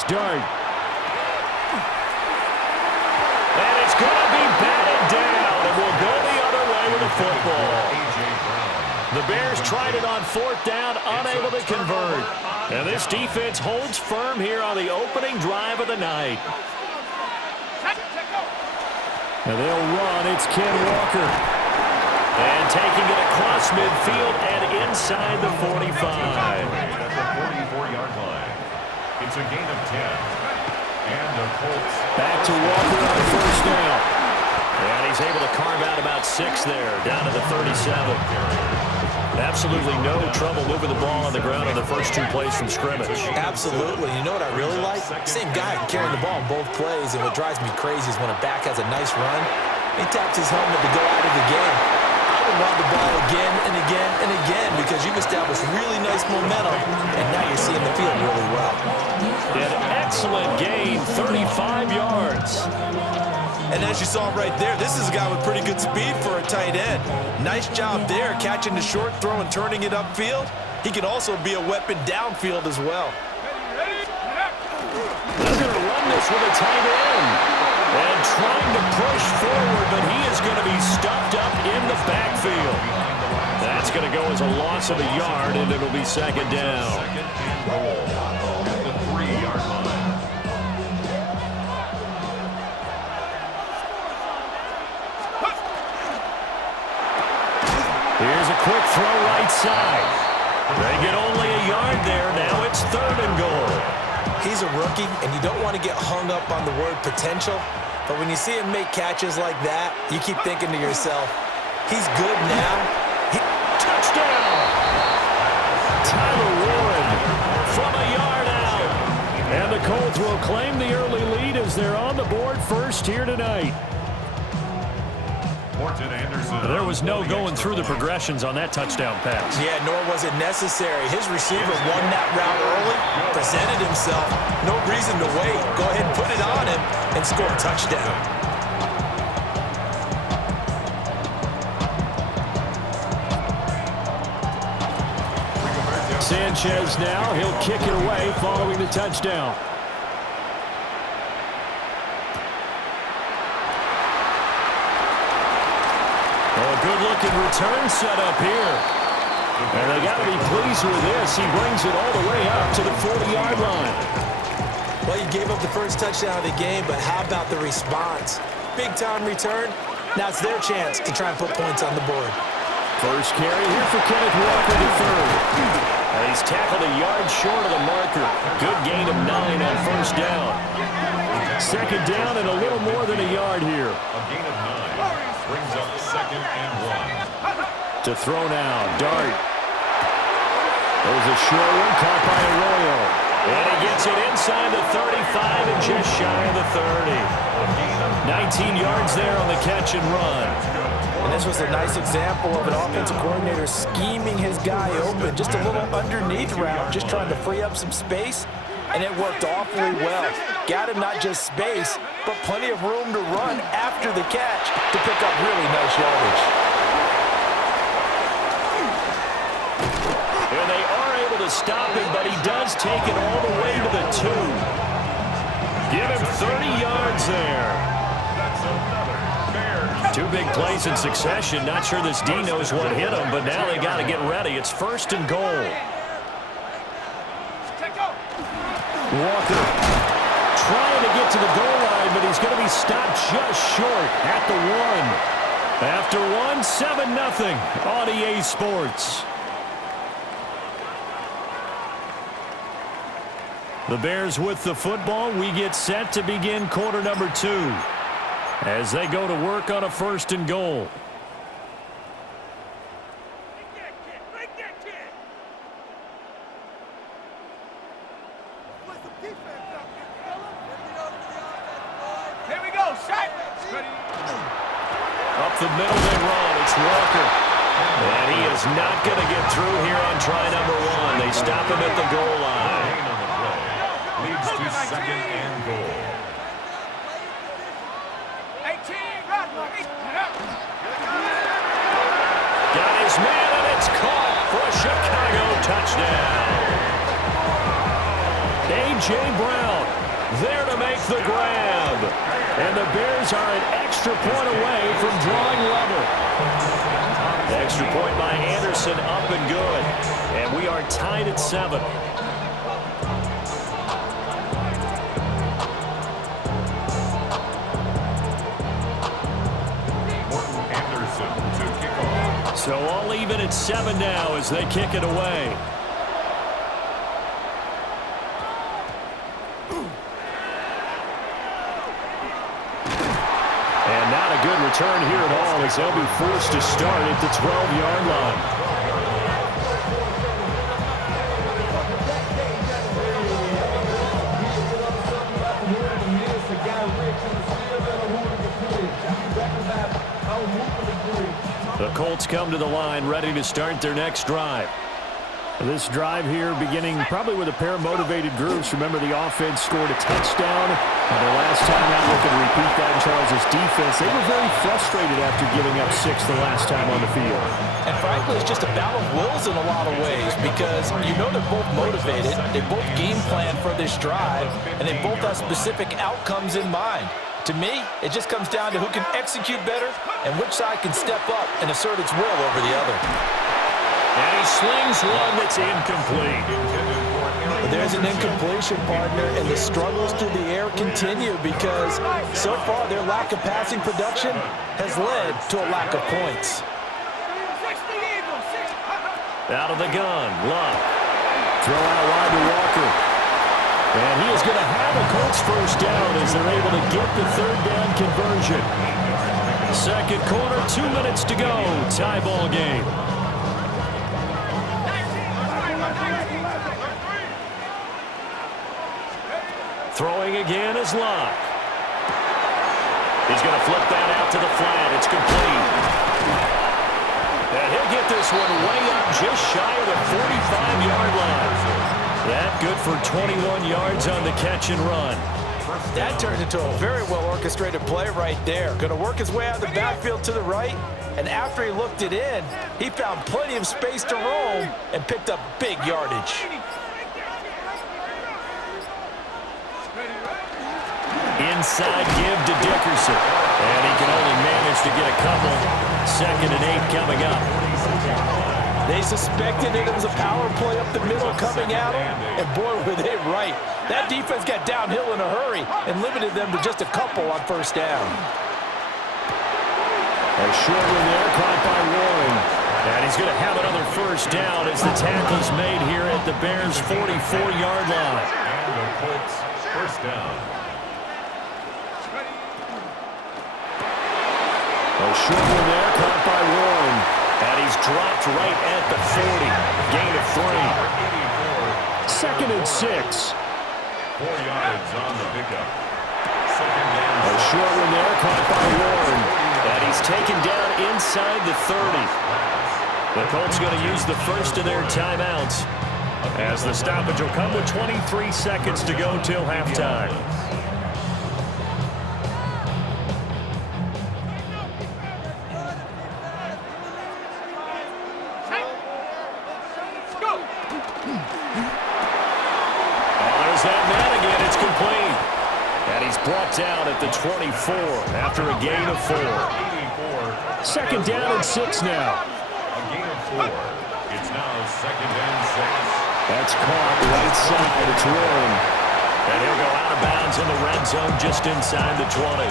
this dart. And it's going to be batted down, and will go the other way with the football. The Bears tried it on fourth down, unable to convert. And this defense holds firm here on the opening drive of the night. And they'll run. It's Ken Walker. And taking it across midfield and inside the 45. At the 44-yard line. It's a gain of 10. And the Colts. Back to Walker on first down. And he's able to carve out about 6 there, down to the 37. Absolutely no trouble moving the ball on the ground on the first 2 plays from scrimmage. Absolutely. You know what I really like? Same guy carrying the ball on both plays, and what drives me crazy is when a back has a nice run, he taps his helmet to go out of the game. I would run the ball again and again and again because you've established really nice momentum, and now you're seeing the field really well. An excellent gain, 35 yards. And as you saw right there, this is a guy with pretty good speed for a tight end. Nice job there, catching the short throw and turning it upfield. He can also be a weapon downfield as well. They're going to run this with a tight end. And trying to push forward, but he is going to be stuffed up in the backfield. That's going to go as a loss of a yard, and it'll be second down. Second and goal at the 3-yard line. Here's a quick throw right side. They get only a yard there. Now it's third and goal. He's a rookie, and you don't want to get hung up on the word potential. But when you see him make catches like that, you keep thinking to yourself, he's good now. Touchdown! Tyler Warren from a yard out. And the Colts will claim the early lead as they're on the board first here tonight. There was no going through the progressions on that touchdown pass. Yeah, nor was it necessary. His receiver won that route early, presented himself. No reason to wait. Go ahead and put it on him and score a touchdown. Sanchez now. He'll kick it away following the touchdown. Good-looking return set up here. And they got to be pleased with this. He brings it all the way up to the 40-yard line. Well, you gave up the first touchdown of the game, but how about the response? Big-time return. Now it's their chance to try and put points on the board. First carry here for Kenneth Walker to third. And he's tackled a yard short of the marker. Good gain of 9 on first down. Second down and a little more than a yard here. A gain of 9. Brings up second and 1. To throw now, Dart. There's a short one caught by Arroyo. And he gets it inside the 35 and just shy of the 30. 19 yards there on the catch and run. And this was a nice example of an offensive coordinator scheming his guy open. Just a little underneath route, just trying to free up some space. And it worked awfully well. Got him not just space, but plenty of room to run after the catch to pick up really nice yardage. And they are able to stop him, but he does take it all the way to the 2. Give him 30 yards there. 2 big plays in succession. Not sure this D knows what hit him, but now they got to get ready. It's first and goal. Walker trying to get to the goal line, but he's going to be stopped just short at the 1. After 1, 7-0 on EA Sports. The Bears with the football. We get set to begin quarter number 2 as they go to work on a first and goal. Up the middle they run. It's Walker. And he is not going to get through here on try number 1. They stop him at the goal line. Leads to second and goal. Got his man, and it's caught for a Chicago touchdown. A.J. Brown There to make the grab. And the Bears are an extra point away from drawing level. Extra point by Anderson, up and good. And we are tied at 7. So all even at 7 now as they kick it away. And not a good return here at all as they'll be forced to start at the 12-yard line. The Colts come to the line ready to start their next drive. This drive here beginning probably with a pair of motivated groups. Remember, the offense scored a touchdown. Their last time out, looking to repeat that in Charles' defense. They were very frustrated after giving up 6 the last time on the field. And frankly, it's just a battle of wills in a lot of ways because you know they're both motivated. They both game plan for this drive, and they both have specific outcomes in mind. To me, it just comes down to who can execute better and which side can step up and assert its will over the other. And he slings one that's incomplete. But there's an incompletion, partner, and the struggles through the air continue because so far their lack of passing production has led to a lack of points. Out of the gun, Luck. Throw out wide to Walker. And he is going to have a Colts first down as they're able to get the third down conversion. Second quarter, 2 minutes to go. Tie ball game. Throwing again is Luck. He's going to flip that out to the flat. It's complete. And he'll get this one way up just shy of the 45-yard line. That good for 21 yards on the catch and run. That turned into a very well-orchestrated play right there. Going to work his way out of the backfield to the right, and after he looked it in, he found plenty of space to roam and picked up big yardage. Inside give to Dickerson. And he can only manage to get a couple. 2nd and 8 coming up. They suspected that it was a power play up the middle coming at them, and boy, were they right. That defense got downhill in a hurry and limited them to just a couple on first down. A short one there, caught by Warren. And he's going to have another first down as the tackle's made here at the Bears' 44-yard line. And the Colts first down. A short one there, caught by Warren. And he's dropped right at the 40. Gain of 3. 2nd and 6. 4 yards on the pickup. 2nd down. A short one there, caught by Warren. And he's taken down inside the 30. The Colts going to use the first of their timeouts as the stoppage will come with 23 seconds to go till halftime. Brought down at the 24 after a gain of 4. 2nd down and 6 now. A gain of 4. It's now 2nd and 6. That's caught right side. It's Warren. And he'll go out of bounds in the red zone just inside the 20.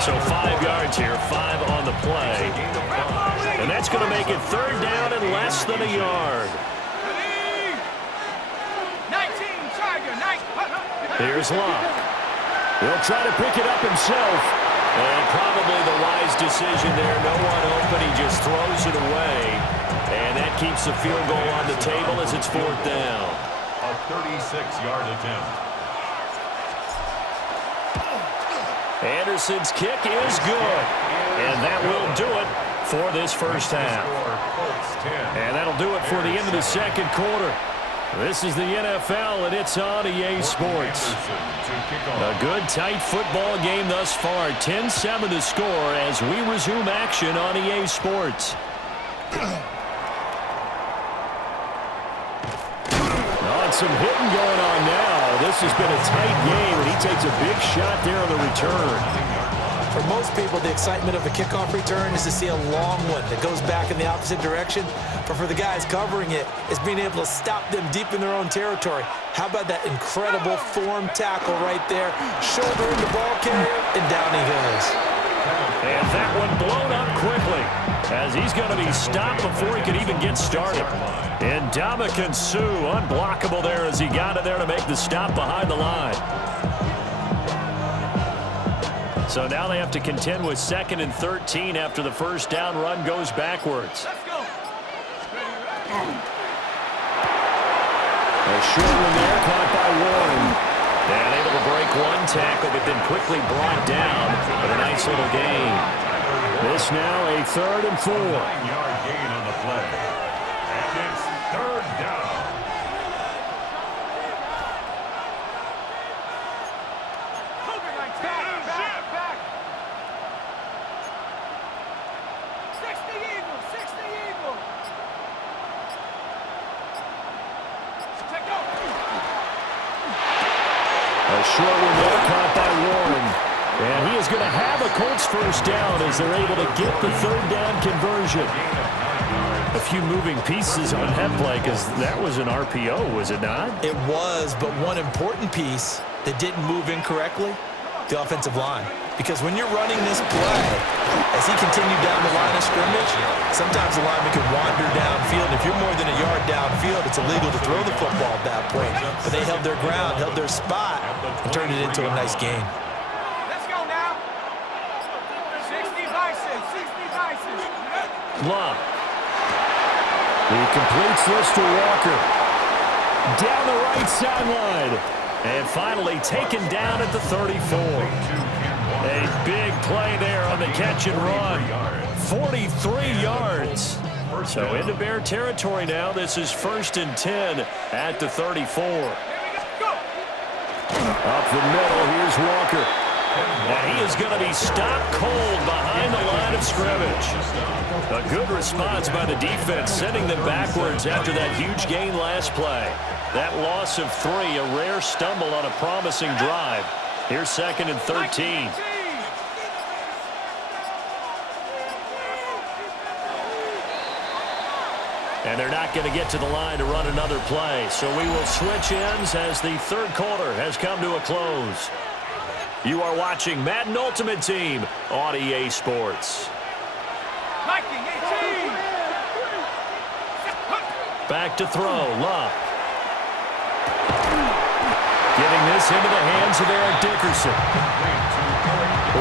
So 5 yards here, 5 on the play. And that's going to make it 3rd down and less than a yard. Here's Luck. He'll try to pick it up himself. And probably the wise decision there. No one open. He just throws it away. And that keeps the field goal on the table as it's 4th down. A 36-yard attempt. Anderson's kick is good. And that will do it for this first half. And that'll do it for the end of the second quarter. This is the NFL, and it's on EA Sports. A good, tight football game thus far. 10-7 to score as we resume action on EA Sports. Oh, and some hitting going on now Well, this has been a tight game, and he takes a big shot there on the return. For most people, the excitement of a kickoff return is to see a long one that goes back in the opposite direction. But for the guys covering it, it's being able to stop them deep in their own territory. How about that incredible form tackle right there? Shouldering the ball carrier, and down he goes. And that one blown up quickly, as he's going to be stopped before he can even get started. And Ndamukong Suh, unblockable there as he got in there to make the stop behind the line. So now they have to contend with 2nd and 13 after the first down run goes backwards. Let's go. A short one there, caught by Warren. And able to break one tackle, but then quickly brought down with a nice little gain. This now a 3rd and 4. 9-yard gain on the play. And it's 3rd down. Back. 60 Eagles. Take go. A short one there, caught by Warren. And he is going to have a Colts first down as they're able to get the 3rd down conversion. A few moving pieces on that play because that was an RPO, was it not? It was, but one important piece that didn't move incorrectly, the offensive line. Because when you're running this play, as he continued down the line of scrimmage, sometimes the lineman can wander downfield. If you're more than a yard downfield, it's illegal to throw the football at that point. But they held their ground, held their spot, and turned it into a nice gain. Let's go now. 60 Bison. Love. He completes this to Walker. Down the right sideline. And finally taken down at the 34. A big play there on the catch and run. 43 yards. So into Bear territory now. This is 1st and 10 at the 34. Up the middle, here's Walker. And he is going to be stopped cold behind the line of scrimmage. A good response by the defense, sending them backwards after that huge gain last play. That loss of 3, a rare stumble on a promising drive. Here's 2nd and 13. And they're not going to get to the line to run another play. So we will switch ends as the 3rd quarter has come to a close. You are watching Madden Ultimate Team on EA Sports. Back to throw, Luck. Getting this into the hands of Eric Dickerson.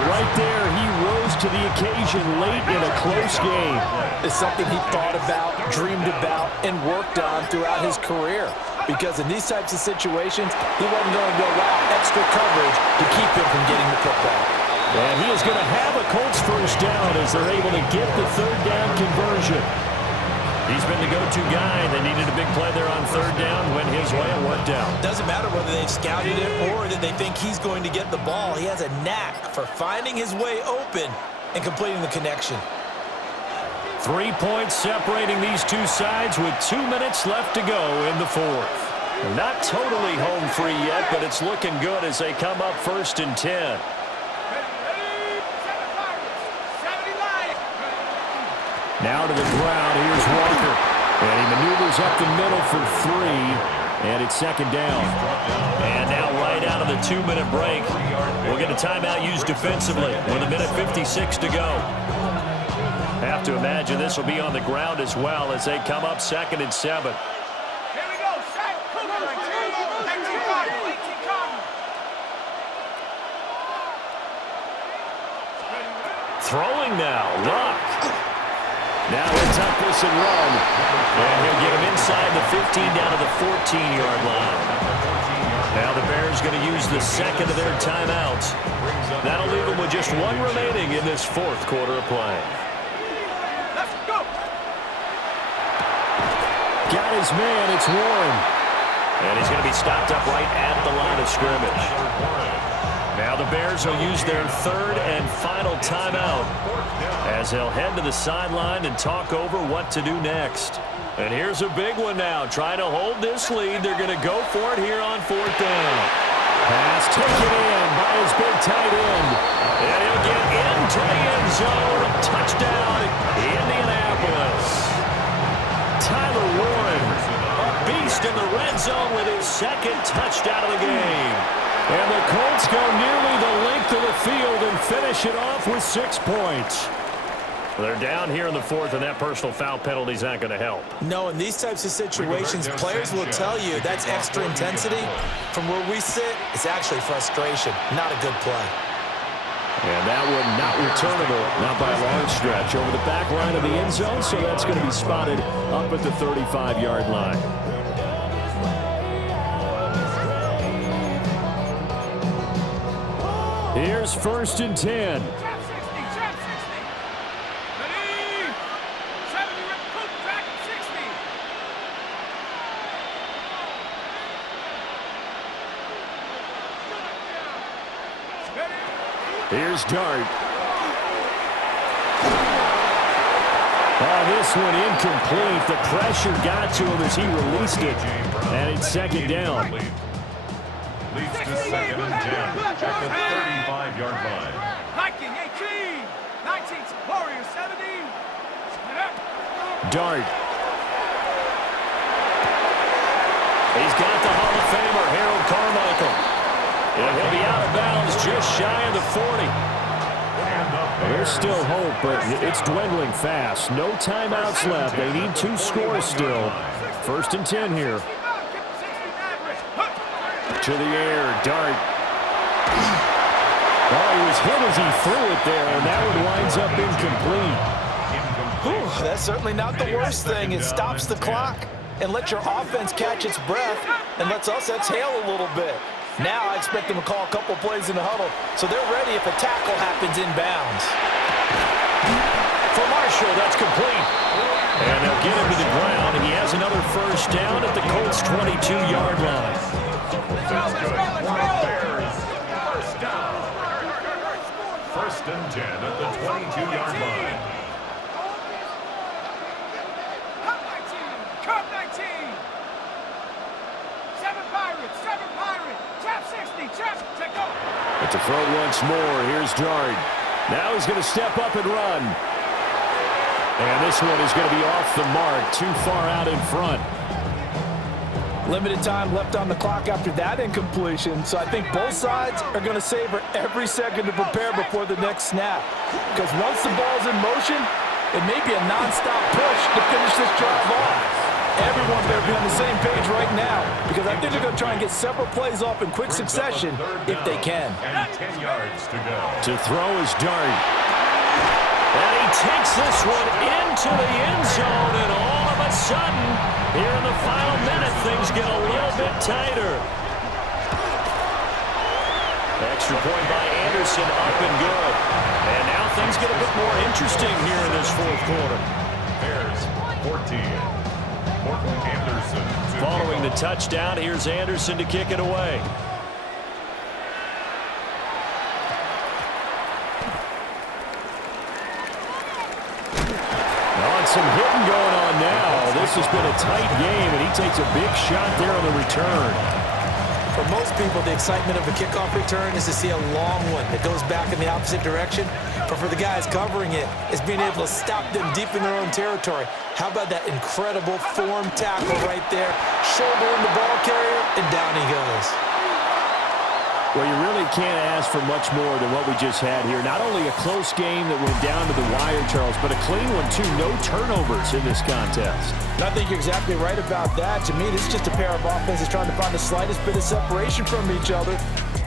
Right there, he rose to the occasion late in a close game. It's something he thought about, dreamed about, and worked on throughout his career. Because in these types of situations, he wasn't going to allow extra coverage to keep him from getting the football. And he is going to have a Colts first down as they're able to get the 3rd down conversion. He's been the go-to guy. They needed a big play there on 3rd down. Went his way and worked out. Doesn't matter whether they've scouted it or that they think he's going to get the ball. He has a knack for finding his way open and completing the connection. 3 points separating these two sides with 2 minutes left to go in the 4th. Not totally home free yet, but it's looking good as they come up 1st and 10. Now to the ground, here's Walker. And he maneuvers up the middle for 3, and it's 2nd down. And now right out of the 2-minute break, we'll get a timeout used defensively with 1:56 to go. Have to imagine this will be on the ground as well as they come up 2nd and 7. Here we go. Set. 18 Cardinal. Throwing now, Luck. Now he'll tuck this and run. And he'll get him inside the 15 down to the 14-yard line. Now the Bears going to use the 2nd of their timeouts. That'll leave them with just 1 remaining in this 4th quarter of play. Let's go. Got his man, it's Warren. And he's going to be stopped up right at the line of scrimmage. Now the Bears will use their 3rd and final timeout as they'll head to the sideline and talk over what to do next. And here's a big one now. Trying to hold this lead. They're going to go for it here on 4th down. Pass taken in by his big tight end. And he'll get into the end zone. Touchdown, Indianapolis. Tyler Warren, a beast in the red zone with his 2nd touchdown of the game. And the Colts go nearly the length of the field and finish it off with 6 points. They're down here in the 4th, and that personal foul penalty is not going to help. No, in these types of situations, players will tell you that's extra intensity. From where we sit, it's actually frustration, not a good play. And that one not returnable, not by a long stretch, over the back line of the end zone, so that's going to be spotted up at the 35-yard line. Here's 1st and 10. Here's Dart. Oh, this one incomplete. The pressure got to him as he released it. And it's 2nd down. Leads to 2nd and 10 at the 35-yard line. Viking 18, 19, Warriors 17. Dart. He's got the Hall of Famer, Harold Carmichael. And he'll be out of bounds just shy of the 40. There's still hope, but it's dwindling fast. No timeouts left. They need 2 scores still. 1st and 10 here. To the air, Dart. Oh, he was hit as he threw it there, and that one winds up incomplete. Whew, that's certainly not the worst thing. It stops the clock and lets your offense catch its breath and lets us exhale a little bit. Now I expect them to call a couple plays in the huddle, so they're ready if a tackle happens inbounds. For Marshall, that's complete. And they'll get him to the ground, and he has another 1st down at the Colts' 22-yard line. First down. 1st and 10 at the 22-yard line. Cup 19. 7 Pirates, 7 Pirates. Trap 60, trap, check go. But to throw once more, here's Dart. Now he's going to step up and run. And this one is going to be off the mark, too far out in front. Limited time left on the clock after that incompletion, so I think both sides are going to savor every second to prepare before the next snap. Because once the ball's in motion, it may be a nonstop push to finish this drive off. Everyone better be on the same page right now, because I think they're going to try and get several plays off in quick succession if they can. And 10 yards to go. To throw is Dart. And he takes this one into the end zone, and all of a sudden, here in the final minute, things get a little bit tighter. Extra point by Anderson, up and good. And now things get a bit more interesting here in this 4th quarter. Bears 14. Anderson. Following the touchdown, here's Anderson to kick it away. Some hitting going on now. This has been a tight game, and he takes a big shot there on the return. For most people, the excitement of a kickoff return is to see a long one that goes back in the opposite direction. But for the guys covering it, it's being able to stop them deep in their own territory. How about that incredible form tackle right there? Shoulder in the ball carrier, and down he goes. Well, you really can't ask for much more than what we just had here. Not only a close game that went down to the wire, Charles, but a clean one, too. No turnovers in this contest. I think you're exactly right about that. To me, this is just a pair of offenses trying to find the slightest bit of separation from each other,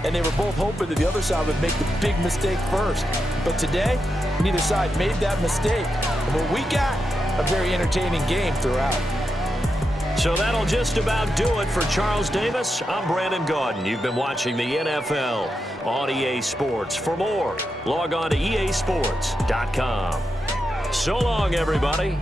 and they were both hoping that the other side would make the big mistake first. But today, neither side made that mistake. And what we got, a very entertaining game throughout. So that'll just about do it for Charles Davis. I'm Brandon Gaudin. You've been watching the NFL on EA Sports. For more, log on to easports.com. So long, everybody.